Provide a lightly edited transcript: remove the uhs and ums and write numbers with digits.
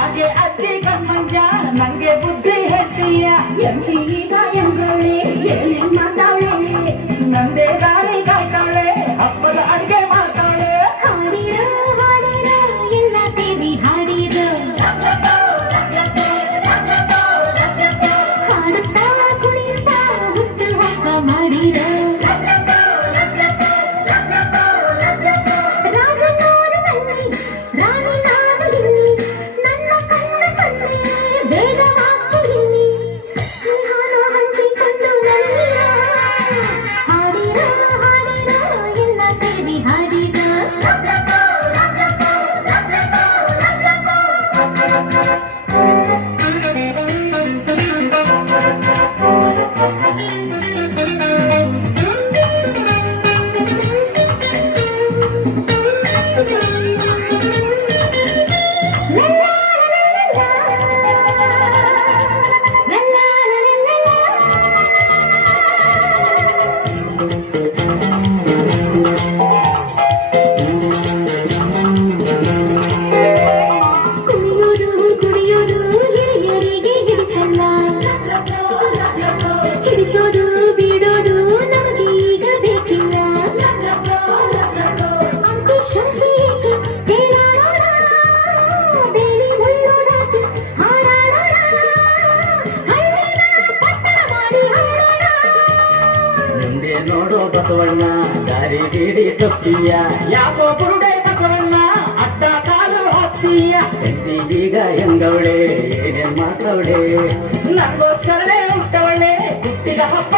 ಯಾಕೆ ಅಜ್ಜಿ ಕಣ್ಮಂಜ ನಂಗೆ ಬುದ್ಧಿ ಹೇಳ್ತೀಯ ಎಂತಿ ಈಗ ಎಂಗಳೇ ಏನೇನ್ ಮಾತಾಳೆ ನಂದೇ ದಾರಿ ಕಾಯ್ತಾಳೆ ಹಬ್ಬದ ಅಡ್ಗೆ ಮಾಡ್ತಾಳೆ ಹಾಡಿರೋ ಹಾಡಿರೋ ಎಲ್ಲ ಸೇರಿ ಹಾಡಿರೋ ಹಾಡುತ್ತಾ ಕುಣಿತಾ ಹುಟ್ಟು ಹಬ್ಬ ಮಾಡಿರೋ ರಾಜಕಾರಣದಲ್ಲಿ ರಾಣಿ ನಾನು ಇಲ್ಲಿ ನನ್ನ ಕಣ್ಣ ಸನ್ನೆ ಬೇಗವಾಗ್ತು ಇಲ್ಲಿ ನಾನು ಹಂಚಿಕೊಂಡು ನಲ್ಲಿಯ ಹಾಡಿರೋ ಹಾಡಿರೋ ಎಲ್ಲ ಸೇರಿ ಹಾಡಿರೋ ಹಿಡಿಸೋದು ಬಿಡೋದು ನಮಗೆ ಈಗ ಬೇಕಿಲ್ಲ ಅಂತಿ ಶಕ್ತಿಗೆ ತೇಲಾಡೋಣ ಬೇಲಿ ಮುಳ್ಳೋದಾಕಿ ಹಾರಾಡೋಣ ಹಳ್ಳಿನ ಪಟ್ಟಣ ಮಾಡಿ ಹಾಡೋಣ ಮುಂದೆ ನೋಡೋ ಬಸವಣ್ಣ ದಾರಿ ಬೀಡಿ ತಪ್ತೀಯ ಯಾಕೋ ಬುರುಡೆ ಬಸವಣ್ಣ ಅಡ್ಡ ಕಾಲು ಹಾಕ್ತೀಯ ಈಗ ಹೆಂಗವಳೆ ಏನೇನ್ ಮಾತವಳೆ ನಂಗೋಸ್ಕರನೇ ಹುಟ್ಟವಳೆ ಹುಟ್ಟಿದ ಹಬ್ಬ